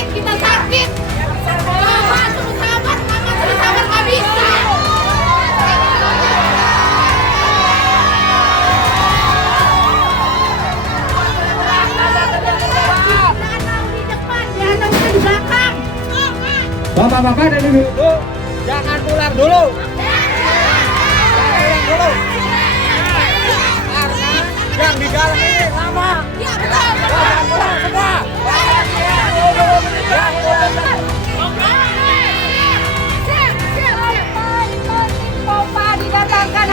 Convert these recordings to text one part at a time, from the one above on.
sakit, kita sakit. Bapak suruh sabar, mama suruh sabar, nggak bisa. Di depan, danau di belakang. Bapak-bapak dan ibu-ibu, jangan pulang dulu. Jangan pulang dulu. Karena yang di dalam ini lama. Ya, betul. Jangan pulang semua. Pompa didatangkan.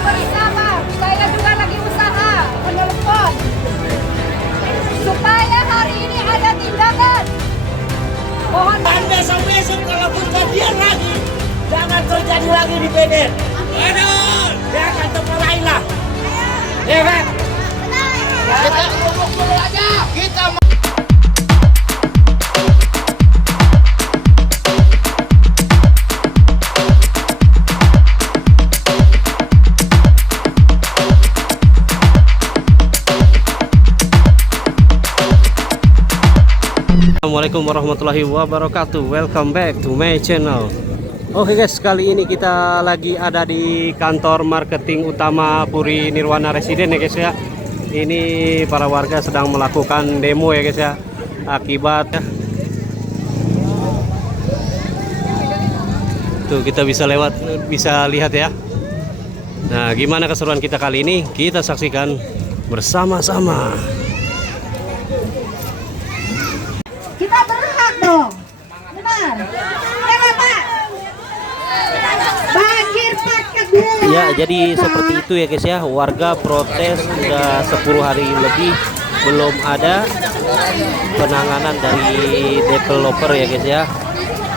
Bersama, saya juga lagi usaha menelepon supaya hari ini ada tindakan. Mohon Dan besok-besok kalaupun kejadian lagi, jangan terjadi lagi di Benen. Aduh, ya kan tempat lain lah. Ya kan? Kita ngomong dulu aja. Kita Assalamualaikum warahmatullahi wabarakatuh. Welcome back to my channel. Oke guys, kali ini kita lagi ada di kantor marketing utama Puri Nirwana Residen ya guys ya. Ini para warga sedang melakukan demo ya guys ya. Akibat tuh kita bisa lihat ya. Nah, gimana keseruan kita kali ini? Kita saksikan bersama-sama. kita berhak dong. Benar. Ya, Pak. Banjir Pak kedua. Ya, jadi seperti itu ya guys ya. Warga protes sudah 10 hari lebih belum ada penanganan dari developer ya guys ya.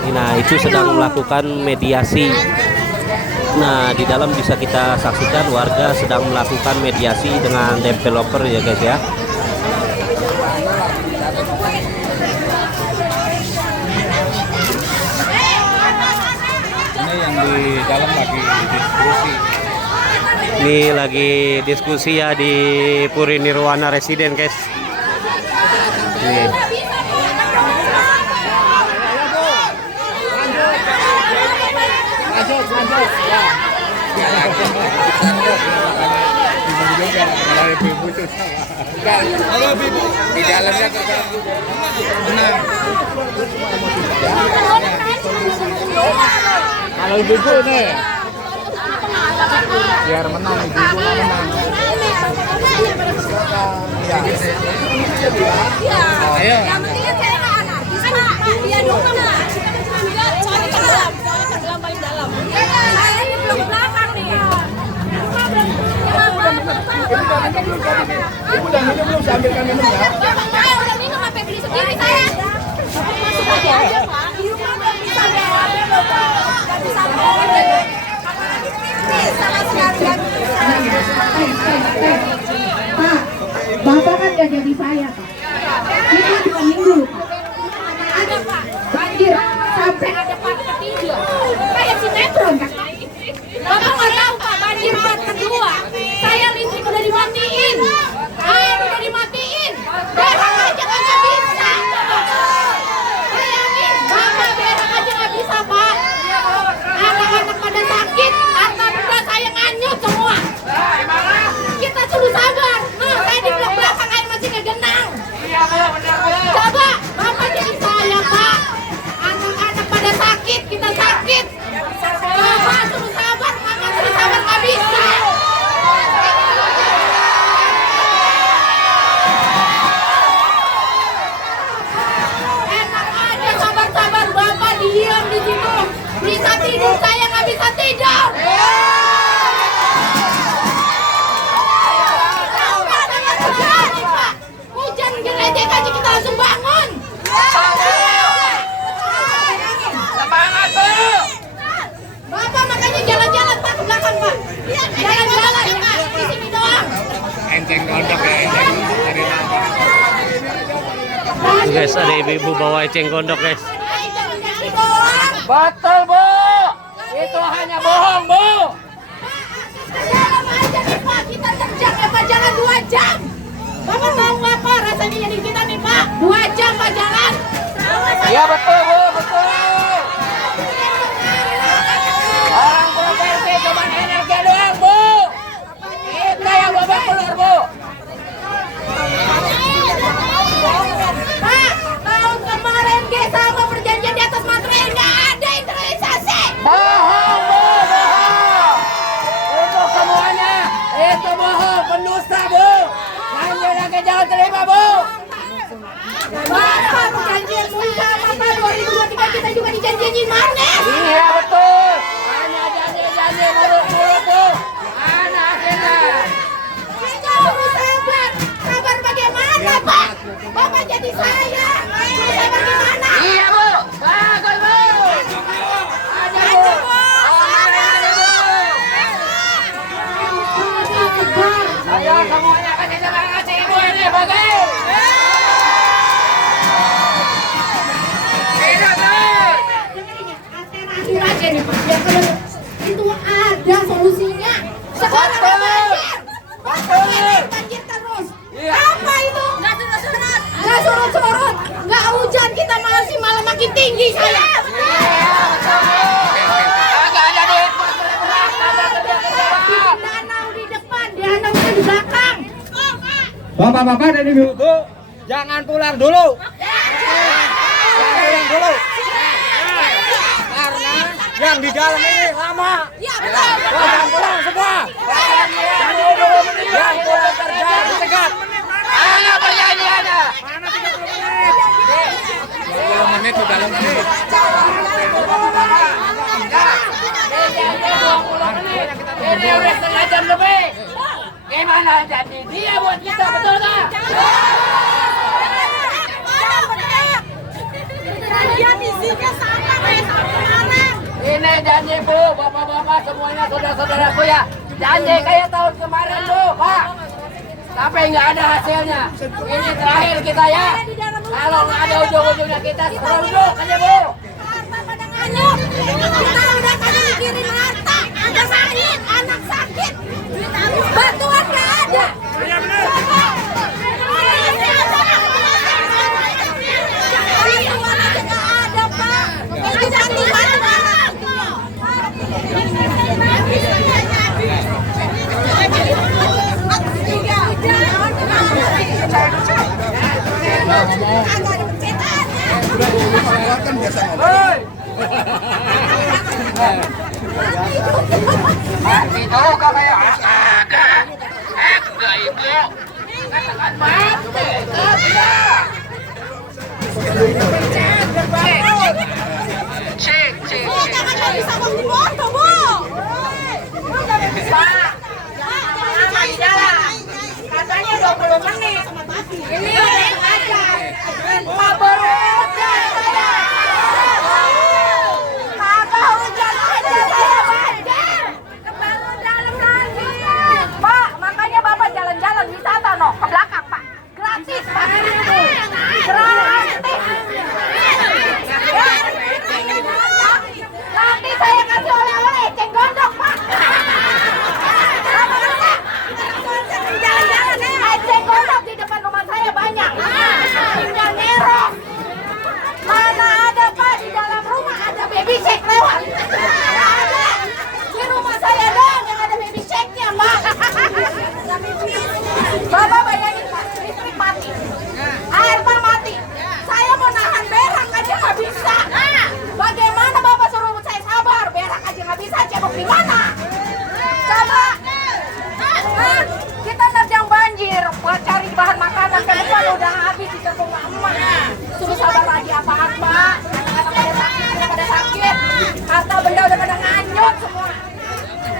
Nah, itu sedang melakukan mediasi. Nah, di dalam bisa kita saksikan warga sedang melakukan mediasi dengan developer ya guys ya. di dalam lagi diskusi. Ini lagi diskusi ya di Puri Nirwana Residen guys. Nih. Halo Bibu, di dalamnya benar. Kalau ibu nih, biar menang ibu menang. Ayo. Yang penting saya nggak anarkis, Pak. Dia dong mana? Soalnya dalam paling dalam. Saya di blok belakang nih. Ibu udah minum belum? Saya ambilkan minum ya. Saya udah minum sampai beli sendiri saya. Masuk aja Pak. Di rumah belum bisa ya. Nggak bisa ngomong. Sama sekali nggak bisa. Pak, Bapak kan gak jadi saya, Pak. Kita bilangin dulu, Pak. Ada Pak. Banjir sampai Ada part ketiga. Kayak sinetron kan? Bapak nggak tahu Pak, banjir part kedua. Saya listrik udah dimatiin, air udah dimatiin, berak aja nggak bisa. Bayangin, Bapak berak aja nggak bisa Pak. Anak-anak pada sakit, harta benda saya nganyut semua. Kita suruh sabar. Nah, saya di blok belakang air masih ngegenang. Coba, Bapak jadi saya Pak. Anak-anak pada sakit, kita sakit. Bapak suruh sabar, mama suruh sabar nggak bisa. Enak aja sabar-sabar, Bapak diam di situ. Bisa tidur, saya nggak bisa tidur. Bapak dengan hujan, Pak. Hujan geledek aja kita langsung bangun. Semangat tuh. Bapak makanya jalan-jalan Pak ke belakang Pak. Jalan-jalan Pak, di sini doang. Enceng gondok ya, enceng dari apa? Tuh guys, ada ibu-ibu bawa eceng gondok guys. Betul Bu, itu hanya bohong Bu. Jalan aja nih Pak, kita terjang ya Pak, jalan 2 jam. Jangan terima, Bu. Bapak perjanjianmu sama Pak 2023 kita juga dijanjiin mana? Iya betul. Hanya janji-janji mulut-mulut, Bu. Mana akhirnya? Kita harus sabar. Sabar bagaimana, Pak? Bapak jadi saya. Saya bagaimana? Iya, Bu. Bagus, Bu. Aja, Bu. Ayo semuanya kasih semangat si Ibu ini, bagus. Akhir aja nih Pak, biar kalau itu ada solusinya. Sekarang ada banjir. Banjir terus. Iya. Apa itu? Nggak surut-surut. Nggak hujan, kita masih malah makin tinggi saya. Agak ada di Danau di depan, danaunya di belakang. Bapak-bapak dan ibu-ibu, jangan pulang dulu. Jangan pulang dulu. Karena yang di dalam ini lama. Iya betul. Jangan pulang semua. Yang pulang kerja dicegat. Mana perjanjiannya? Mana 30 menit di dalam sini. 20 menit. Ini udah setengah jam lebih. Gimana jadi dia buat kita, betul nggak? Jangan isinya sama kayak tahun kemarin. Ini janji, Bu, bapak-bapak semuanya saudara-saudaraku ya. Janji kayak tahun kemarin, Bu, Pak. Tapi nggak ada hasilnya. Ini terakhir kita ya. Kalau nggak ada ujung-ujungnya kita serunduk aja, Bu. Harta pada nganyut. Kita udah tadi mikirin harta. Ada sakit, anak sakit. Bantuan nggak ada. Bantuan aja nggak ada, Pak. Itu jangan Itu kalau ya agak, enggak ibu, katakan maaf deh, cek. jangan bisa foto, Bu. Lama di jalan, katanya 20 menit. Ini yang aja. Pak hujan saya. Kagak hujan aja saya banjir. Baru dalam lagi. Pak, makanya Bapak jalan-jalan wisata no ke belakang, Pak. Gratis, Pak. Gratis. Nanti saya kasih oleh-oleh ceng gondok, Pak. Jalan-jalan nih. Ceng gondok di depan rumah saya banyak. Tinggal nerok. Mana ada, Pak, di dalam rumah ada baby shake lewat. Nggak ada. Di rumah saya doang yang ada baby shake-nya, Pak. Bapak bayangin, Pak, listrik mati. Air Pak mati. Saya mau nahan berak aja nggak bisa. Bagaimana Bapak suruh saya sabar? Berak aja nggak bisa, cebok di mana? Coba. Kita nerjang banjir, buat cari bahan makanan ke depan udah habis di rumah emak. Suruh sabar lagi apaan, Pak? Anak-anak pada sakit, harta benda udah pada nganyut semua.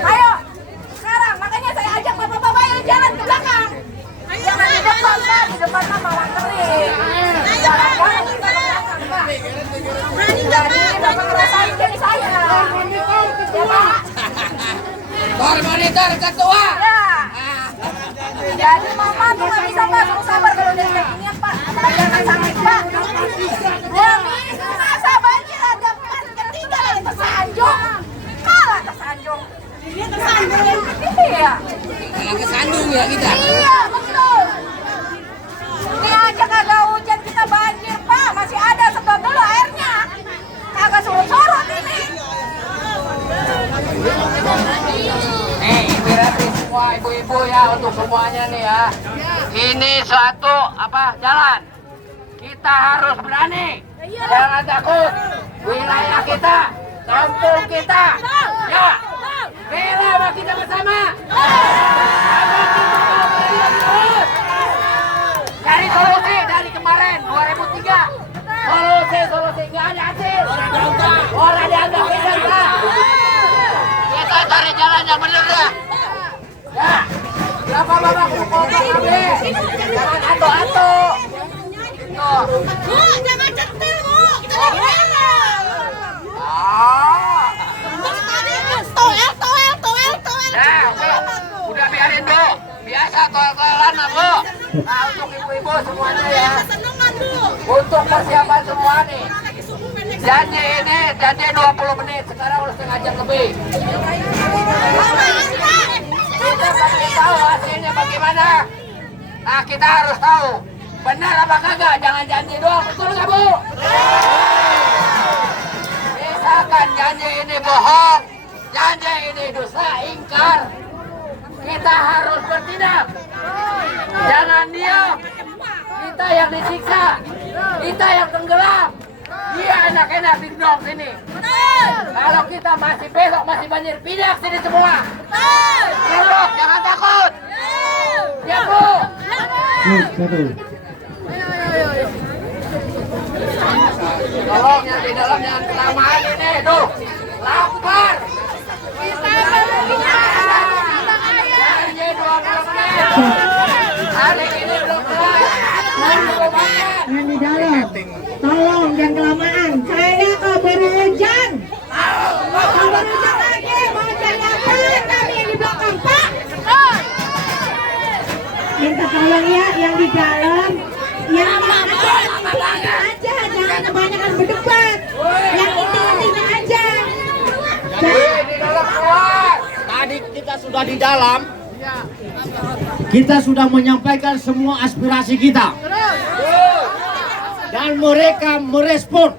Ayo, sekarang makanya saya ajak bapak-bapak yang jalan ke belakang. Jangan di depan, Pak. Di depan mah malah kering. Jalan-jalan ke belakang, Pak. Jadi Bapak ngerasain jadi saya. Ya, Pak. Koordinator ketua. Ya. Jadi mama tuh nggak bisa, Pak, suruh sabar kalau udah kayak gini, Pak. Jangan sakit, Pak. Ya, masa banjir ada Pak ketiga lagi tersanjung. Malah tersanjung. Ini tersanjung. Iya. Malah kesandung ya kita. Iya, betul. Ini aja kagak hujan kita banjir, Pak. Masih ada, sedot dulu airnya. Kagak surut-surut ini. Berarti semua ibu-ibu ya, untuk semuanya nih ya. Ini suatu jalan. Kita harus berani. Jangan takut. Wilayah kita, kampung kita. Ya. Bela sama kita bersama. yang bener dah. Ya. Berapa babak lu potong habis? Jangan ato-ato. Bu, jangan centil, Bu. Kita lagi main. Toel. Udah biarin Bu. Biasa toel-toelan lah Bu. Nah untuk ibu-ibu semuanya ya. Untuk persiapan semua nih. Janji 20 menit. Sekarang udah setengah jam lebih. Kita pasti tahu hasilnya bagaimana. Nah kita harus tahu. Benar apa kagak? Jangan janji doang. Betul nggak Bu? Misalkan janji ini bohong, janji ini dosa, ingkar, kita harus bertindak. Jangan diam. Kita yang disiksa, kita yang tenggelam. Dia enak-enak di dong sini. Kalau kita masih besok masih banjir, pindah sini semua. Belok, jangan takut. Ya Bu. Tolong yang di dalam jangan kelamaan ini, tuh. Lapar. Janji 20 menit. Hari ini belum kelar. Yang di dalam, tolong jangan kelamaan. Saya baru hujan. Baru hujan lagi, mau cari apa? Kami yang di belakang, Pak. Minta tolong ya, yang di dalam, yang aja, jangan kebanyakan berdebat. Yang inti-intinya aja. Di dalam keluar. Tadi kita sudah di dalam. Kita sudah menyampaikan semua aspirasi kita. Dan mereka merespon.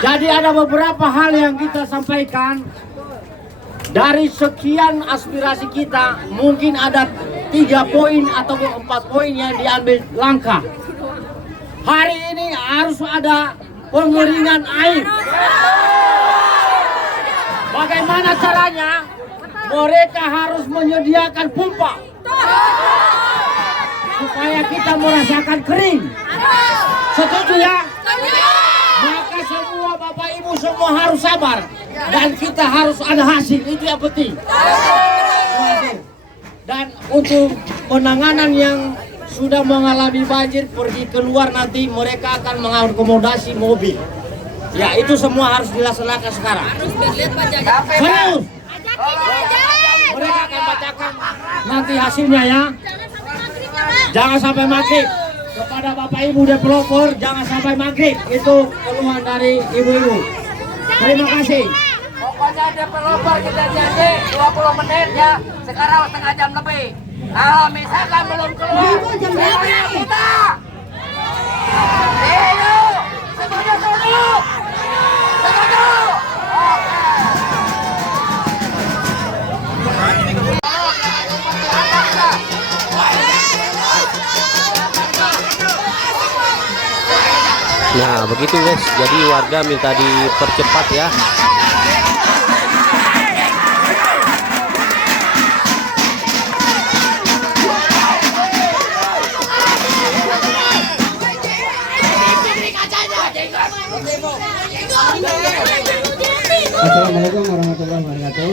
Jadi ada beberapa hal yang kita sampaikan. Dari sekian aspirasi kita, mungkin ada 3 poin atau 4 poin yang diambil langkah. Hari ini harus ada pengeringan air. Bagaimana caranya? Mereka harus menyediakan pompa supaya kita merasakan kering. Setuju ya? Maka semua Bapak Ibu semua harus sabar dan kita harus ada hasil, itu yang penting. Dan untuk penanganan yang sudah mengalami banjir pergi keluar, nanti mereka akan mengakomodasi mobil. Ya itu semua harus dilaksanakan sekarang. Serius. Mereka akan bacakan nanti hasilnya ya. Jangan sampai maghrib. Kepada Bapak Ibu developer jangan sampai maghrib. Itu keluhan dari ibu-ibu. Terima kasih. Pokoknya developer kita janji 20 menit ya. Sekarang setengah jam lebih. Kalau misalkan belum keluar, semuanya kita. Ayo, semuanya setuju. Setuju. Oke. Nah begitu guys, jadi warga minta dipercepat ya. Assalamualaikum warahmatullahi wabarakatuh.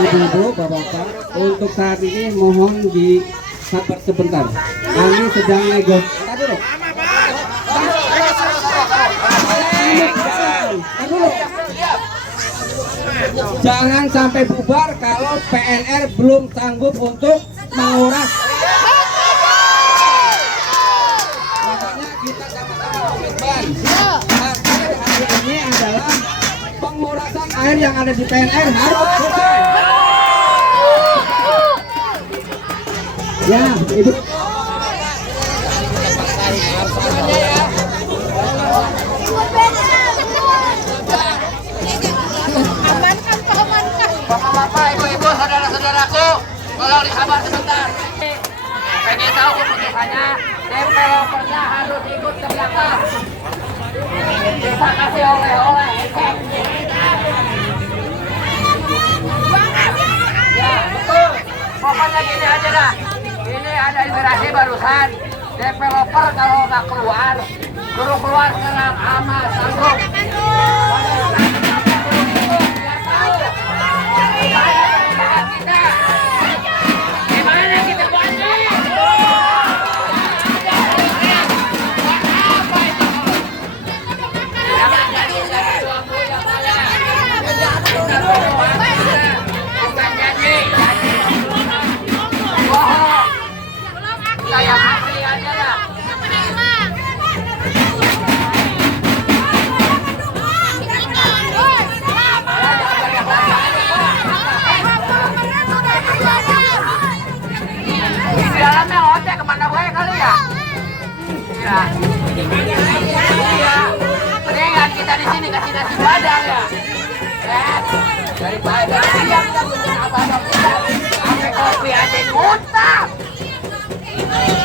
Ibu-ibu, bapak-bapak, untuk saat ini mohon disabar sebentar. Kami sedang negosiasi. Jangan sampai bubar kalau PNR belum sanggup untuk menguras. Makanya kita sama-sama komitmen. Hari ini adalah pengurasan air yang ada di PNR harus selesai. Ya, Ibu. Bapak-bapak, ibu-ibu, saudara-saudaraku, tolong disabar sebentar. Pengen tahu keputusannya, developernya harus ikut ke belakang. Bisa kasih oleh-oleh. Ya, betul. Pokoknya gini aja dah. Ini ada inspirasi barusan. Developer kalau nggak keluar, suruh keluar sekarang aman, sanggup.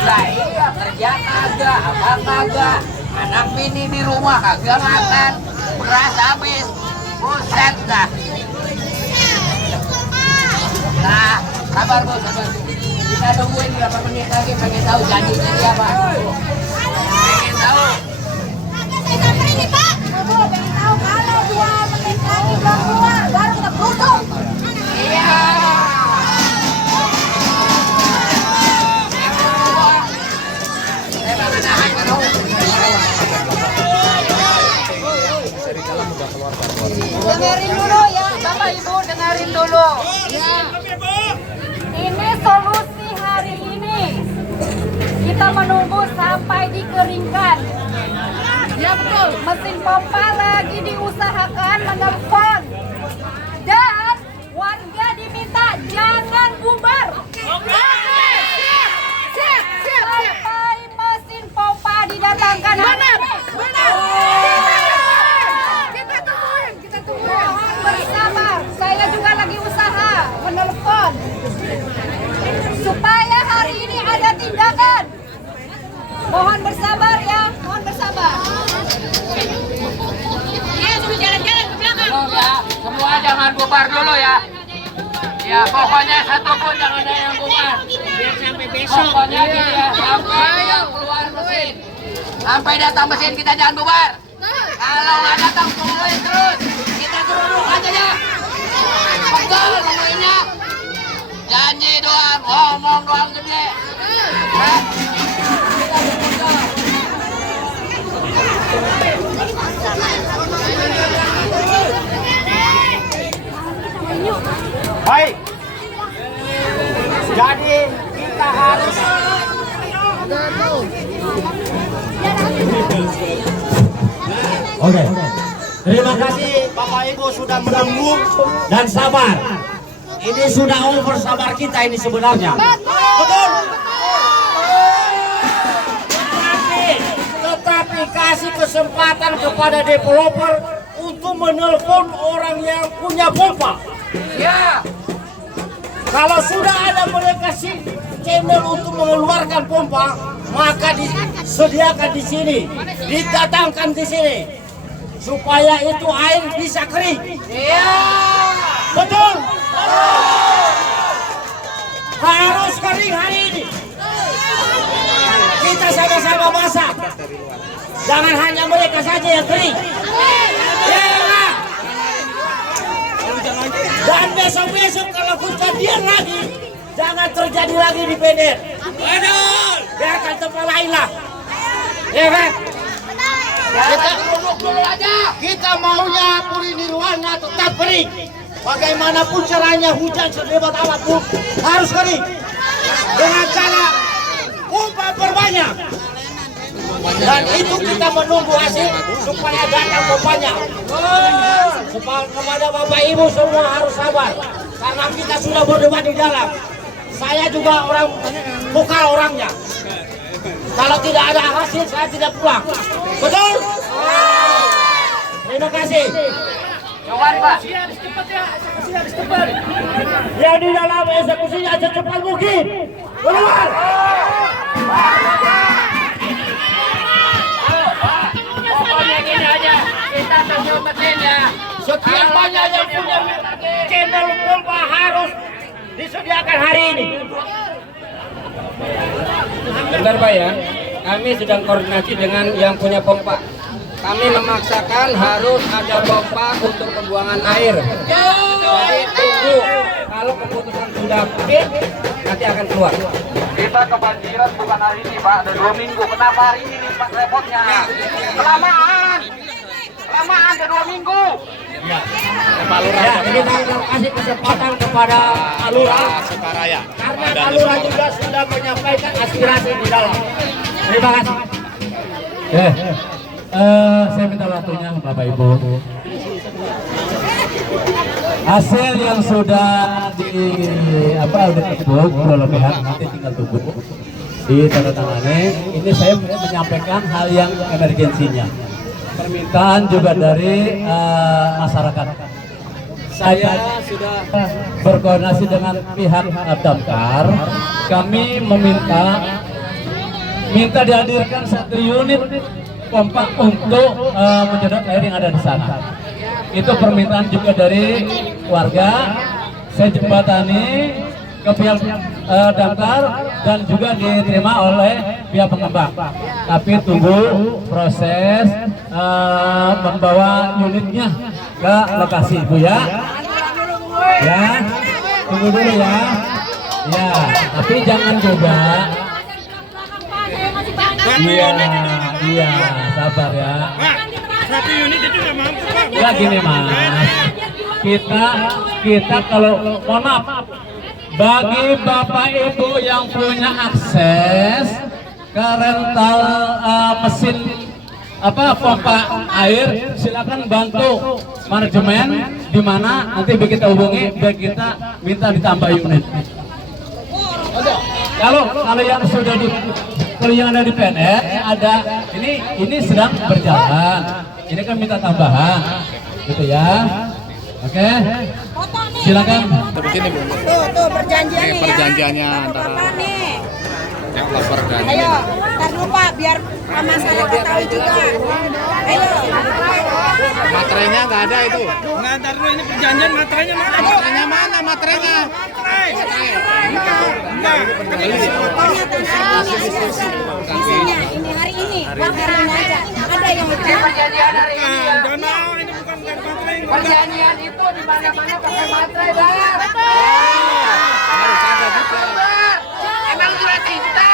Lah iya kerja kagak, apa kagak. Anak bini di rumah kagak makan. Beras habis. Buset dah. Nah, sabar bos, sabar. Kita tungguin berapa menit lagi pengen tahu janjinya dia apa. Pengen tahu. Saya samperin nih Pak. Pengen tahu kalau 2 menit lagi belum keluar baru kita tutup. Iya. Dengerin dulu ya, Bapak Ibu dengerin dulu. Ya. Ini solusi hari ini. Kita menunggu sampai dikeringkan. Ya betul. Mesin pompa lagi diusahakan menelpon. Dan warga diminta jangan bubar. Siap. Sampai mesin pompa didatangkan. Benar. Kita tungguin. Mohon bersabar. Saya juga lagi usaha menelpon supaya hari ini ada tindakan. Mohon bersabar ya, mohon bersabar. Ya, suruh jalan-jalan ke belakang. Ya, semua jangan bubar dulu ya. Ya, pokoknya satu pun jangan ada yang bubar. Biar sampai besok. Pokoknya dia sampai yang keluar mesin. Sampai datang mesin kita jangan bubar. Kalau nggak datang tungguin terus. Kita geruduk aja ya. Betul tungguinnya. Janji doang, ngomong doang gede. Hah? Kita berpegang. Baik. Jadi kita harus Oke. Terima kasih Bapak Ibu sudah menunggu dan sabar. Ini sudah over sabar kita ini sebenarnya. Betul. Tetapi kasih kesempatan kepada developer untuk menelpon orang yang punya pompa. ya. Kalau sudah ada mereka sih channel untuk mengeluarkan pompa, maka disediakan di sini, didatangkan di sini, supaya itu air bisa kering. Iya. Betul. Harus kering hari ini. Kita sama-sama masak. Jangan hanya mereka saja yang kering. Ya. Dan besok-besok kalau kejadian lagi, jangan terjadi lagi di Bener. Biarkan tempat lain lah. Ya kan? Kita duduk dulu aja. Kita maunya Puri Nirwana tetap kering. Bagaimanapun caranya hujan sedebat apapun harus kering. Dengan cara pompa perbanyak. Dan itu kita menunggu hasil supaya datang pompanya. Supaya kepada Bapak Ibu semua harus sabar. Karena kita sudah berdebat di dalam. Saya juga orang vokal orangnya. Kalau tidak ada hasil saya tidak pulang. Betul? Terima kasih. Coba Pak. Yang di dalam eksekusinya secepat mungkin. Keluar. Pokoknya gini aja. Kita tunggu mesin ya. Sekian banyak yang punya channel pompa harus disediakan hari ini. Bentar Pak ya, kami sedang koordinasi dengan yang punya pompa. Kami memaksakan harus ada pompa untuk pembuangan air. Jadi tunggu, kalau keputusan sudah fit, nanti akan keluar. Kita kebanjiran bukan hari ini Pak, ada 2 minggu. Kenapa hari ini nih Pak repotnya? Kelamaan ada 2 minggu. Ya, ini kita kasih kesempatan kepada Alura Sukaraya. Karena Alura juga sudah menyampaikan aspirasi di dalam. Terima kasih. Saya minta waktunya Bapak Ibu. Hasil yang sudah ditebuk berlebihan nanti tinggal tunggu ditandatangani. Ini saya menyampaikan hal yang emergensinya. Permintaan juga dari masyarakat. saya sudah berkoordinasi dengan pihak damkar. Kami minta dihadirkan 1 unit pompa untuk menyedot air yang ada di sana. Itu permintaan juga dari warga. Saya jembatani ke pihak damkar dan juga diterima oleh pihak pengembang. Tapi tunggu proses membawa unitnya ke lokasi, Bu ya. Ya, tunggu dulu ya. Ya, tapi jangan juga. Iya, sabar ya. Satu unit itu nggak mampu, Pak. Ya gini Mas, kita kalau mohon maaf, bagi Bapak Ibu yang punya akses ke rental mesin pompa air, silakan bantu manajemen di mana nanti kita hubungi biar kita minta ditambah unit. Kalau yang sudah kalau yang ada di PNR ada ini sedang berjalan. Ini kan minta tambahan, gitu ya. Oke, silakan. Begini Bu. Tuh perjanjiannya ya. Perjanjiannya antara developer dan Ayo, tar dulu Pak, biar masyarakat tahu juga. Ayo. Materainya nggak ada itu. Ngantar dulu ini perjanjian materainya mana? Materainya mana? Materainya. Isinya ini hari ini aja. Ada yang Perjanjian hari ini ya. Danau ini bukan materai. Perjanjian itu di mana-mana pakai materai, Bang. Harus ada juga. Emang surat tinta.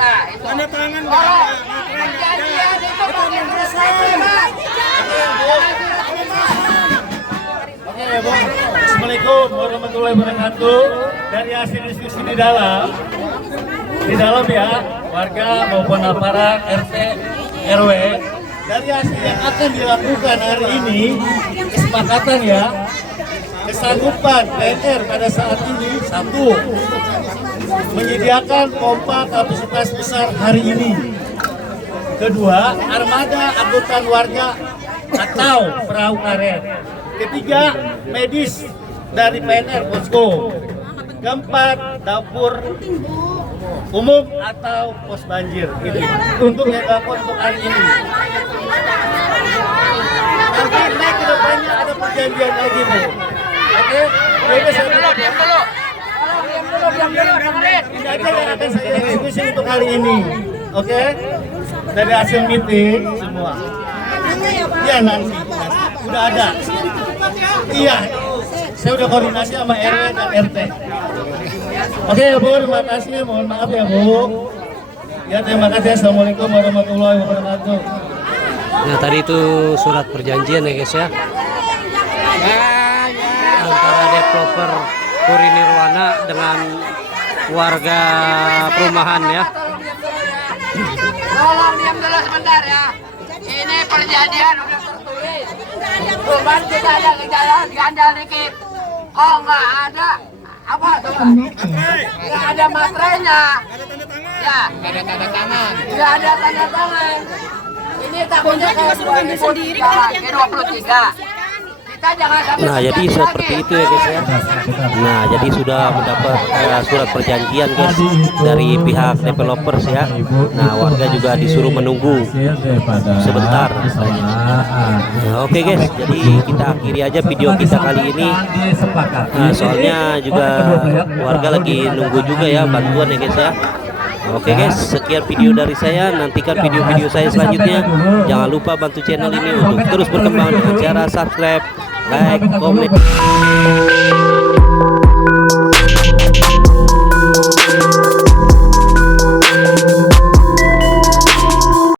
Nah, itu. Tanda tangan nggak Kalau ada. Materai nggak ada. perjanjian itu pakai materai, Bang. Oke ya Bu, Assalamualaikum warahmatullahi wabarakatuh. Dari hasil diskusi di dalam ya, warga maupun aparat RT RW, dari hasil yang akan dilakukan hari ini, kesepakatan ya, kesanggupan PNR pada saat ini satu, menyediakan pompa kapasitas besar hari ini. Kedua, armada angkutan warga atau perahu karet. Ketiga, medis dari PNR posko. Keempat, dapur umum atau pos banjir. Ini untuk yang dilakukan untuk hari ini. Nanti ke depannya ada perjanjian lagi Bu. Oke, ini saya Diam dulu. ini aja yang akan saya diskusi untuk hari ini. Oke, dari hasil meeting semua. Iya nanti udah ada. Iya, saya udah koordinasi sama RW dan RT. Oke ya Bu, terima kasih. Mohon maaf ya Bu. Ya terima kasih. Assalamualaikum warahmatullahi wabarakatuh. Nah tadi itu surat perjanjian ya guys ya, antara developer Puri Nirwana dengan warga perumahan ya. Tolong diam dulu sebentar ya. Ini perjanjian udah tertulis. Cuman kita ada gejala gandal dikit. Kok nggak ada apa coba? Nggak ada materainya. Ya. Nggak ada tanda tangan. Nggak ada tanda tangan. Ini takutnya kayak 2023. Kita jangan sampai. Nah jadi seperti itu ya guys ya. Nah jadi sudah mendapat surat perjanjian guys dari pihak developers ya. Nah warga juga disuruh menunggu sebentar. Nah, oke guys, jadi kita akhiri aja video kita kali ini. Nah, soalnya juga warga lagi nunggu juga ya bantuan ya guys ya. Oke guys, sekian video dari saya. Nantikan video-video saya selanjutnya. Jangan lupa bantu channel ini untuk terus berkembang dengan cara subscribe, like, komen.